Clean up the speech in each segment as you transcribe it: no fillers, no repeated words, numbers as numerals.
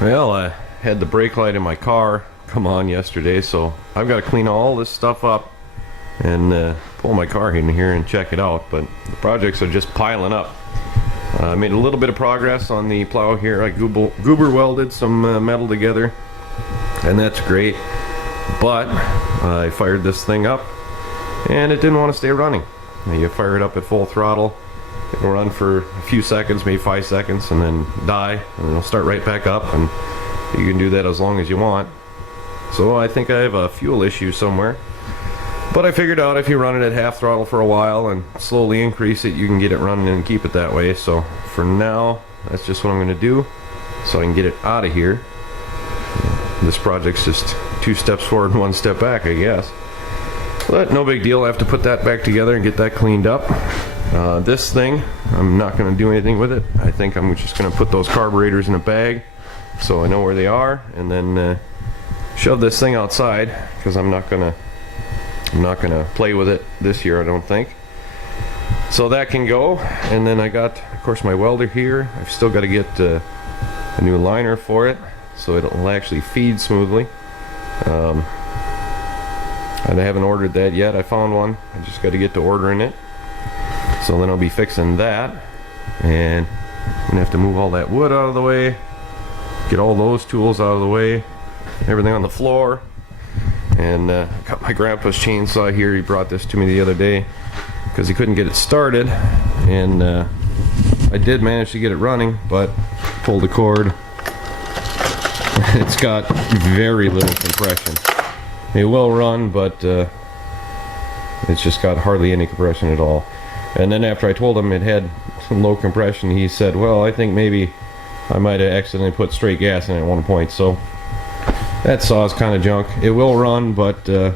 Well, I had the brake light in my car come on yesterday, so I've got to clean all this stuff up and pull my car in here and check it out. But the projects are just piling up. I made a little bit of progress on the plow here. I goober welded some metal together, and that's great. But I fired this thing up, and it didn't want to stay running. You fire it up at full throttle, it'll run for a few seconds, maybe 5 seconds, and then die, and it'll start right back up, and you can do that as long as you want. So I think I have a fuel issue somewhere. But I figured out if you run it at half throttle for a while and slowly increase it, you can get it running and keep it that way. So for now, that's just what I'm going to do, so I can get it out of here. This project's just 2 steps forward and 1 step back, I guess. But no big deal. I have to put that back together and get that cleaned up. This thing, I'm not going to do anything with it. I think I'm just going to put those carburetors in a bag so I know where they are, and then shove this thing outside, because I'm not gonna play with it this year, I don't think. So that can go. And then I got, of course, my welder here. I've still got to get a new liner for it so it'll actually feed smoothly. I haven't ordered that yet. I found one. I just got to get to ordering it. So then I'll be fixing that, and I'm gonna have to move all that wood out of the way, get all those tools out of the way, everything on the floor. And got my grandpa's chainsaw here. He brought this to me the other day because he couldn't get it started, and I did manage to get it running, but pulled the cord. It's got very little compression. It will run, but it's just got hardly any compression at all. And then after I told him it had some low compression, he said, well, I think maybe I might have accidentally put straight gas in it at one point. So that saw is kind of junk. It will run, but as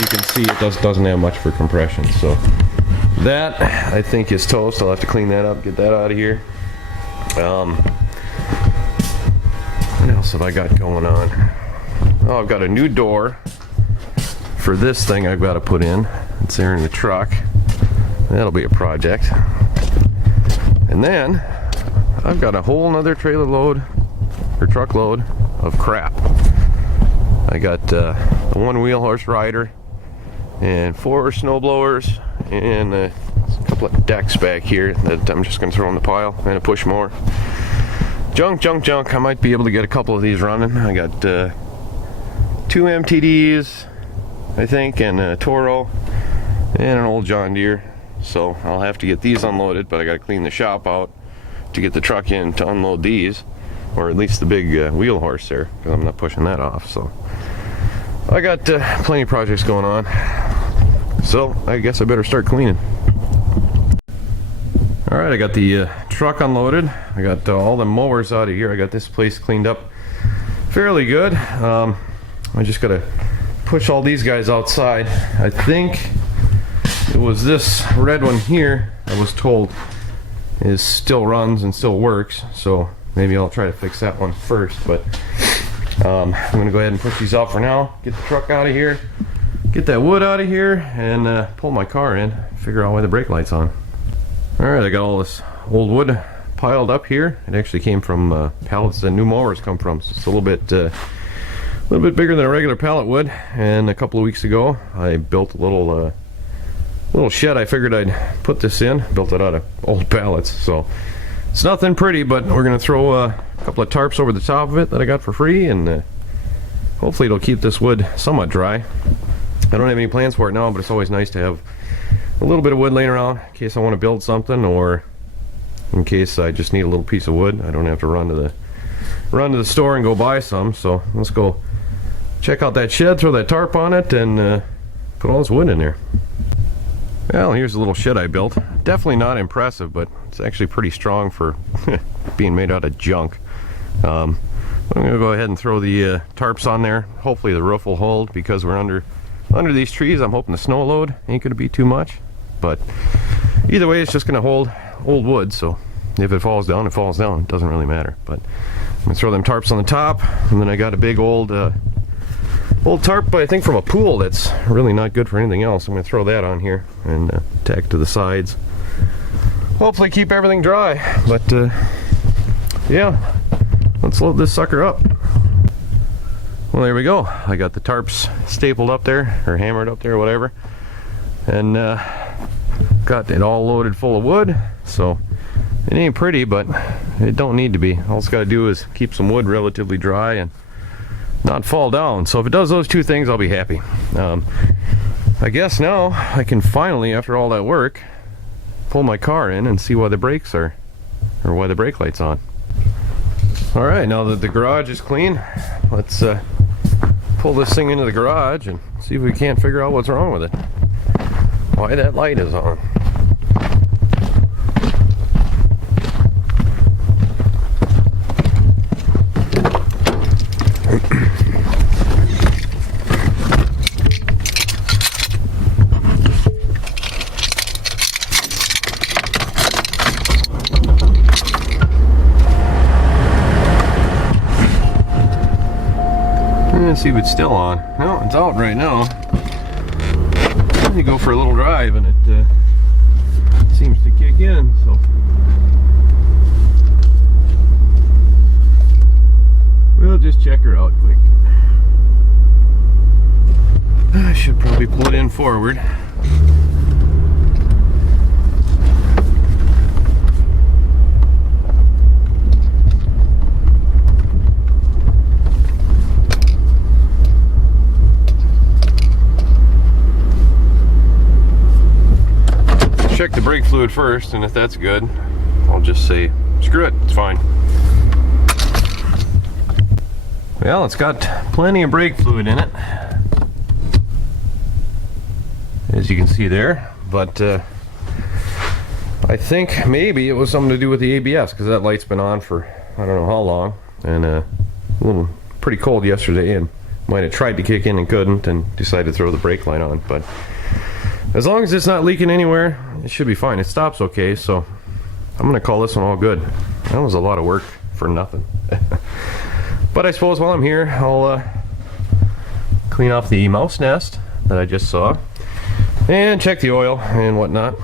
you can see, it doesn't have much for compression. So that, I think, is toast. I'll have to clean that up, get that out of here. What else have I got going on? Oh, I've got a new door for this thing I've got to put in. It's there in the truck. That'll be a project. And then I've got a whole nother trailer load or truckload of crap. I got a 1-wheel-horse rider and 4 snow blowers and a couple of decks back here that I'm just going to throw in the pile and a push mower. Junk. I might be able to get a couple of these running. I got 2 MTDs, I think, and a Toro and an old John Deere. So I'll have to get these unloaded, but I got to clean the shop out to get the truck in to unload these, or at least the big wheel horse there, because I'm not pushing that off. So I got plenty of projects going on, so I guess I better start cleaning. Alright, I got the truck unloaded. I got all the mowers out of here. I got this place cleaned up fairly good. I just gotta push all these guys outside. I think it was this red one here, I was told, is still runs and still works, so maybe I'll try to fix that one first. But I'm gonna go ahead and push these out for now, get the truck out of here, get that wood out of here, and pull my car in, figure out why the brake light's on. Alright, I got all this old wood piled up here. It actually came from pallets that new mowers come from, so it's a little bit bigger than a regular pallet would. And a couple of weeks ago I built a little shed. I figured I'd put this in, built it out of old pallets. So it's nothing pretty, but we're gonna throw a couple of tarps over the top of it that I got for free, and hopefully it'll keep this wood somewhat dry. I don't have any plans for it now, but it's always nice to have a little bit of wood laying around in case I want to build something, or in case I just need a little piece of wood. I don't have to run to the store and go buy some. So let's go check out that shed, throw that tarp on it, and put all this wood in there. Well, here's a little shed I built. Definitely not impressive, but it's actually pretty strong for being made out of junk. I'm gonna go ahead and throw the tarps on there. Hopefully the roof will hold, because we're under these trees. I'm hoping the snow load ain't gonna be too much, but either way, it's just gonna hold old wood, so if it falls down, it falls down. It doesn't really matter. But I'm gonna throw them tarps on the top, and then I got a big old tarp, I think from a pool, that's really not good for anything else. I'm gonna throw that on here and tack to the sides. Hopefully keep everything dry. But yeah, let's load this sucker up. Well, there we go. I got the tarps stapled up there, or hammered up there, or whatever, and got it all loaded full of wood. So it ain't pretty, but it don't need to be. All it's got to do is keep some wood relatively dry and not fall down. So if it does those two things, I'll be happy. I guess now I can finally, after all that work, pull my car in and see why the brakes are, or why the brake light's on. All right, now that the garage is clean, let's pull this thing into the garage and see if we can't figure out what's wrong with it. Why that light is on. Let's see if it's still on. No, it's out right now. You go for a little drive and it seems to kick in. So we'll just check her out quick. I should probably pull it in forward. Check the brake fluid first, and if that's good, I'll just say screw it, it's fine. Well, it's got plenty of brake fluid in it, as you can see there, but I think maybe it was something to do with the ABS, because that light's been on for I don't know how long, and a little pretty cold yesterday, and might have tried to kick in and couldn't, and decided to throw the brake light on. But as long as it's not leaking anywhere, it should be fine. It stops okay, so I'm gonna call this one all good. That was a lot of work for nothing. But I suppose while I'm here, I'll clean off the mouse nest that I just saw and check the oil and whatnot.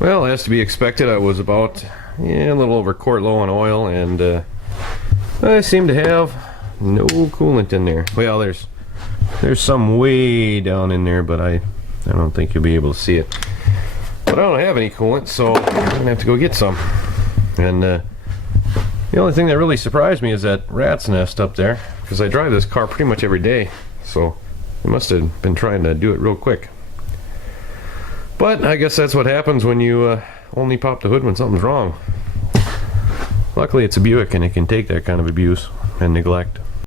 Well, as to be expected, I was about a little over quart low on oil, and I seem to have no coolant in there. Well, there's some way down in there, but I don't think you'll be able to see it. But I don't have any coolant, so I'm gonna have to go get some. And the only thing that really surprised me is that rat's nest up there, because I drive this car pretty much every day, so they must have been trying to do it real quick. But I guess that's what happens when you only pop the hood when something's wrong. Luckily it's a Buick and it can take that kind of abuse and neglect.